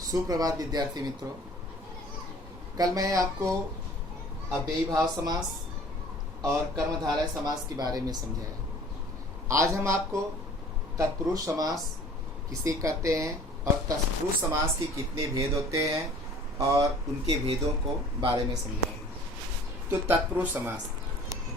सुप्रभात विद्यार्थी मित्रों। कल मैं आपको अव्ययी भाव समास और कर्मधारय समास के बारे में समझाया। आज हम आपको तत्पुरुष समास किसे कहते हैं और तत्पुरुष समास के कितने भेद होते हैं और उनके भेदों को बारे में समझाएंगे। तो तत्पुरुष समास,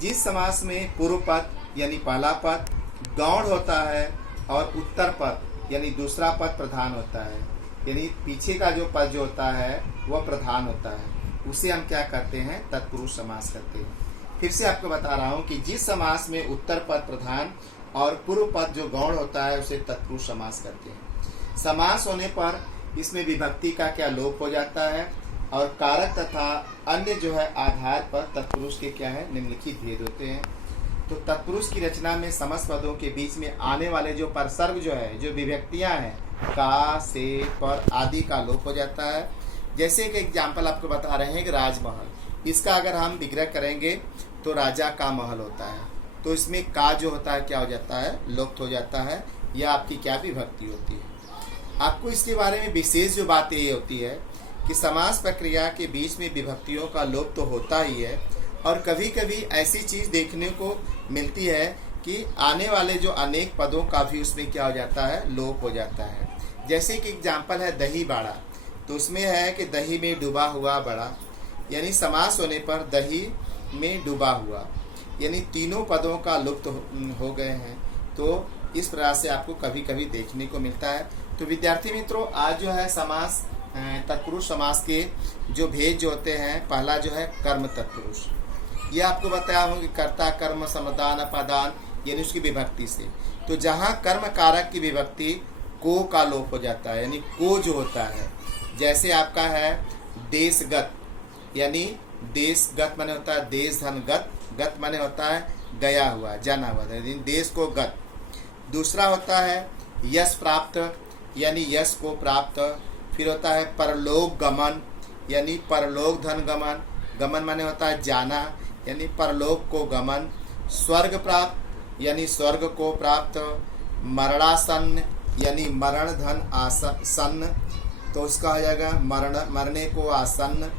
जिस समास में पूर्व पद यानी पहला पद गौण होता है और उत्तर पद यानी दूसरा पद प्रधान होता है, यानी पीछे का जो पद जो होता है वह प्रधान होता है, उसे हम क्या करते हैं? तत्पुरुष समास करते हैं। फिर से आपको बता रहा हूँ कि जिस समास में उत्तर पद प्रधान और पूर्व पद जो गौण होता है उसे तत्पुरुष समास करते हैं। समास होने पर इसमें विभक्ति का क्या लोप हो जाता है और कारक तथा अन्य जो है आधार पर तत्पुरुष के क्या है निम्नलिखित भेद होते हैं। तो तत्पुरुष की रचना में समस्त पदों के बीच में आने वाले जो परसर्ग जो है, जो विभक्तियां हैं, का, से, पर आदि का लोप हो जाता है। जैसे एक एग्जाम्पल आपको बता रहे हैं कि राजमहल, इसका अगर हम विग्रह करेंगे तो राजा का महल होता है, तो इसमें का जो होता है क्या हो जाता है? लुप्त हो जाता है। यह आपकी क्या विभक्ति होती है। आपको इसके बारे में विशेष जो बात ये होती है कि समास प्रक्रिया के बीच में विभक्तियों का लोप तो होता ही है, और कभी कभी ऐसी चीज देखने को मिलती है कि आने वाले जो अनेक पदों का भी उसमें क्या हो जाता है? लोप हो जाता है। जैसे कि एग्जाम्पल है दही बाड़ा, तो उसमें है कि दही में डूबा हुआ बड़ा, यानी समास होने पर दही में डूबा हुआ, यानी तीनों पदों का लुप्त हो गए हैं। तो इस प्रकार से आपको कभी कभी देखने को मिलता है। तो विद्यार्थी मित्रों, आज जो है समास तत्पुरुष समास के जो भेद जो होते हैं, पहला जो है कर्म तत्पुरुष। यह आपको बताया हूँ कि कर्ता कर्म समादान अपादान यानी उसकी विभक्ति से। तो जहाँ कर्म कारक की विभक्ति को का लोप हो जाता है, यानी को जो होता है, जैसे आपका है देशगत, यानी देशगत माने होता है देश धन गत, गत माने होता है गया हुआ, जाना हुआ, यानी देश को गत। दूसरा होता है यश प्राप्त, यानी यश को प्राप्त। फिर होता है परलोक गमन, यानी परलोक धन गमन, गमन माने होता है जाना, यानी परलोक को गमन। स्वर्ग प्राप्त, यानी स्वर्ग को प्राप्त। मरणासन्न, यानी मरण धन आसन्न, तो उसका हो जाएगा मरने को आसन्न।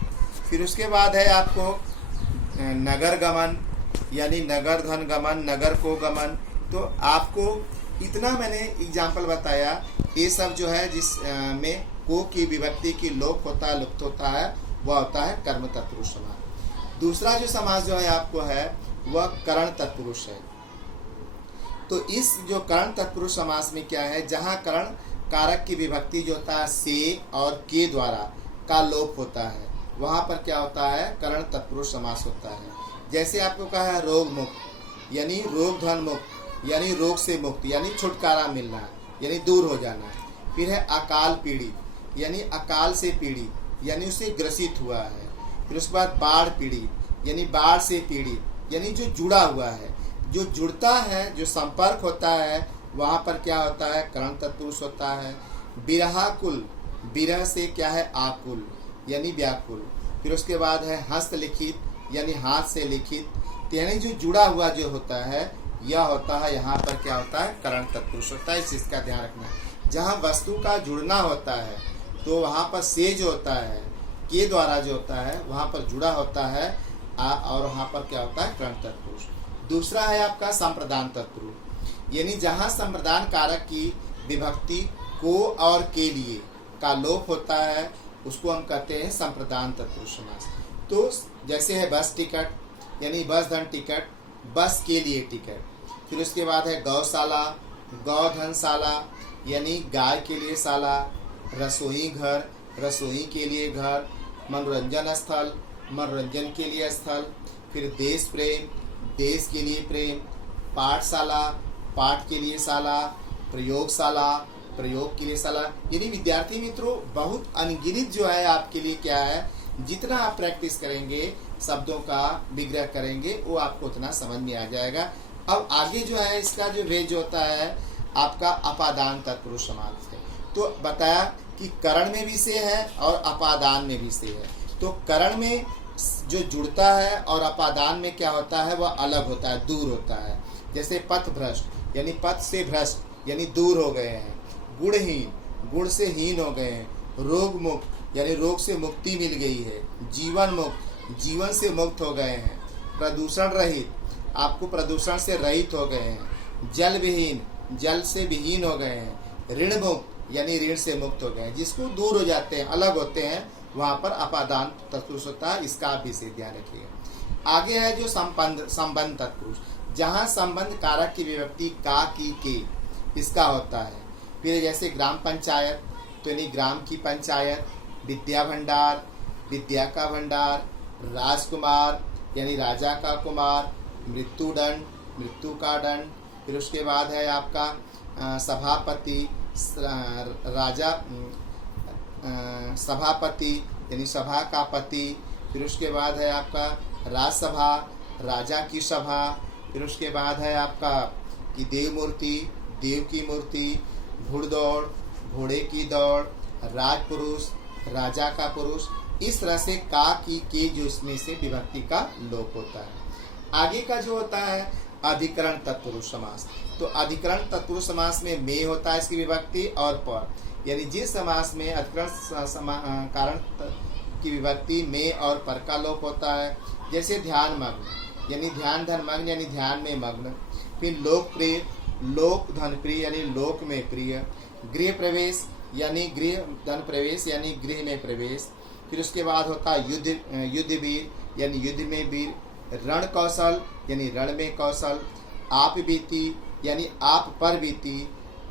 फिर उसके बाद है आपको नगर गमन, यानी नगर धन गमन, नगर को गमन। तो आपको इतना मैंने एग्जाम्पल बताया, ये सब जो है जिस में को की विभक्ति की लोप होता है, लुप्त होता है, वह होता है कर्म तत्पुरुष समास। दूसरा जो समास जो है आपको है वह करण तत्पुरुष है। तो इस जो करण तत्पुरुष समास में क्या है, जहाँ करण कारक की विभक्ति जो होता है से और के द्वारा का लोप होता है, वहाँ पर क्या होता है? करण तत्पुरुष समास होता है। जैसे आपको कहा है रोग मुक्त, यानी रोग धन मुक्त, यानी रोग से मुक्त, यानी छुटकारा मिलना, यानी दूर हो जाना। फिर है अकाल पीड़ित, यानी अकाल से पीड़ित, यानी उससे ग्रसित हुआ है। फिर उसके बाद बाढ़ पीड़ित, यानी बाढ़ से पीड़ित, यानी जो जुड़ा हुआ है, जो जुड़ता है, जो संपर्क होता है, वहाँ पर क्या होता है? करण तत्पुरुष होता है। बिरहाकुल, बिरह से क्या है? आकुल, यानी व्याकुल। फिर उसके बाद है हस्तलिखित, यानी हाथ से लिखित, यानी जो जुड़ा हुआ जो होता है, यह होता है यहाँ पर क्या होता है? करण तत्पुरुष होता है। इस चीज़ का ध्यान रखना। जहाँ वस्तु का जुड़ना होता है तो वहाँ पर से जो होता है के द्वारा जो होता है वहाँ पर जुड़ा होता है, और वहाँ पर क्या होता है? करण तत्पुरुष। दूसरा है आपका संप्रदान तत्पुरुष, यानी जहाँ संप्रदान कारक की विभक्ति को और के लिए का लोप होता है, उसको हम कहते हैं संप्रदान तत्पुरुष समास। तो जैसे है बस टिकट, यानी बस धन टिकट, बस के लिए टिकट। फिर उसके बाद है गौशाला, गौधनशाला, यानी गाय के लिए शाला। रसोई घर, रसोई के लिए घर। मनोरंजन स्थल, मनोरंजन के लिए स्थल। फिर देश प्रेम, देश के लिए प्रेम। पाठशाला, पाठ के लिए शाला। प्रयोगशाला, प्रयोग के लिए शाला। यानी विद्यार्थी मित्रों, बहुत अनगिनत जो है आपके लिए क्या है, जितना आप प्रैक्टिस करेंगे, शब्दों का विग्रह करेंगे, वो आपको उतना समझ में आ जाएगा। अब आगे जो है इसका जो भेद जो होता है आपका अपादान तत्पुरुष समास है। तो बताया कि करण में भी से है और अपादान में भी से है। तो करण में जो जुड़ता है और अपादान में क्या होता है, वह अलग होता है, दूर होता है। जैसे पथ भ्रष्ट, यानी पथ से भ्रष्ट, यानी दूर हो गए हैं। गुणहीन, गुण से हीन हो गए हैं। रोग मुक्त यानी रोग से मुक्ति मिल गई है। जीवन मुक्त, जीवन से मुक्त हो गए हैं। प्रदूषण रहित, आपको प्रदूषण से रहित हो गए हैं। जल विहीन, जल से विहीन हो गए हैं। ऋण मुक्त यानी ऋण से मुक्त हो गए हैं। जिसको दूर हो जाते हैं, अलग होते हैं, वहाँ पर अपादान तत्पुरुष होता है। इसका आप विशेष ध्यान रखिएगा। आगे है जो संबंध तत्पुरुष, जहाँ संबंध कारक की विभक्ति का, की, के इसका होता है। फिर जैसे ग्राम पंचायत, तो यानी ग्राम की पंचायत। विद्या भंडार, विद्या का भंडार। राजकुमार यानी राजा का कुमार। मृत्युदंड, मृत्यु का दंड। फिर उसके बाद है आपका सभापति, राजा सभापति यानी सभा का पति। फिर उसके बाद है आपका राजसभा, राजा की सभा। फिर उसके बाद है आपका कि देव मूर्ति, देव की मूर्ति। घुड़दौड़, घोड़े की दौड़। राजपुरुष, राजा का पुरुष। इस तरह से का, की, के जो इसमें से विभक्ति का लोप होता है। आगे का जो होता है अधिकरण तत्पुरुष समास, तो अधिकरण तत्पुरुष समास में में होता है इसकी विभक्ति और पर, यानी जिस समास में अधिकरण कारण की विभक्ति में और पर का लोप होता है। जैसे ध्यान मग्न यानी ध्यान धन मग्न यानी ध्यान में मग्न। फिर लोकप्रिय, लोक धन प्रिय यानी लोक में प्रिय। गृह प्रवेश यानी गृह धन प्रवेश यानी गृह में प्रवेश। फिर उसके बाद होता है युद्ध वीर यानी युद्ध में वीर। रण कौशल यानी रण में कौशल। आप बीती यानी आप पर बीती।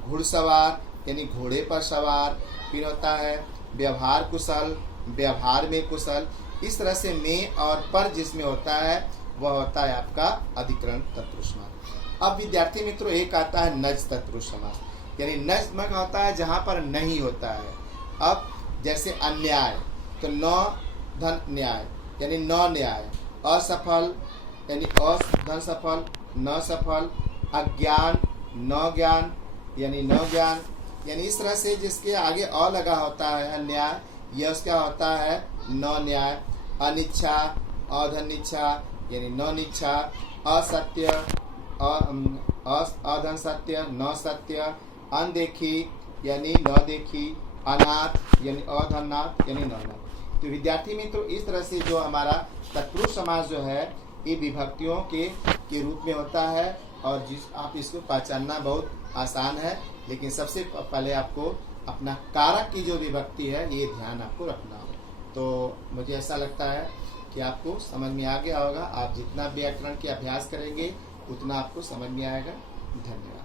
घुड़सवार यानी घोड़े पर सवार। फिर होता है व्यवहार कुशल, व्यवहार में कुशल। इस तरह से में और पर जिसमें होता है वह होता है आपका अधिकरण तत्पुरुष समास। अब विद्यार्थी मित्रों एक आता है नज तत्पुरुष समास, यानी नज में होता है जहाँ पर नहीं होता है। अब जैसे अन्याय, तो नौ धन न्याय यानी नौ न्याय। असफल यानी धन सफल, न सफल। अज्ञान, नौ ज्ञान यानी नौ ज्ञान। यानी इस तरह से जिसके आगे अ लगा होता है अन्याय, यह उसका होता है नौ न्याय। अनिच्छा, अधनिच्छा यानी नौ निच्छा। असत्य, अधन सत्य, न सत्य। अनदेखी यानी न देखी। अनाथ यानी अधनाथ यानी न नाथ। तो विद्यार्थी मित्रों इस तरह से जो हमारा तत्पुरुष समास जो है ये विभक्तियों के रूप में होता है, और जिस आप इसको पहचानना बहुत आसान है। लेकिन सबसे पहले आपको अपना कारक की जो विभक्ति है ये ध्यान आपको रखना हो। तो मुझे ऐसा लगता है कि आपको समझ में आ गया होगा। आप जितना व्याकरण के अभ्यास करेंगे उतना आपको समझ में आएगा। धन्यवाद।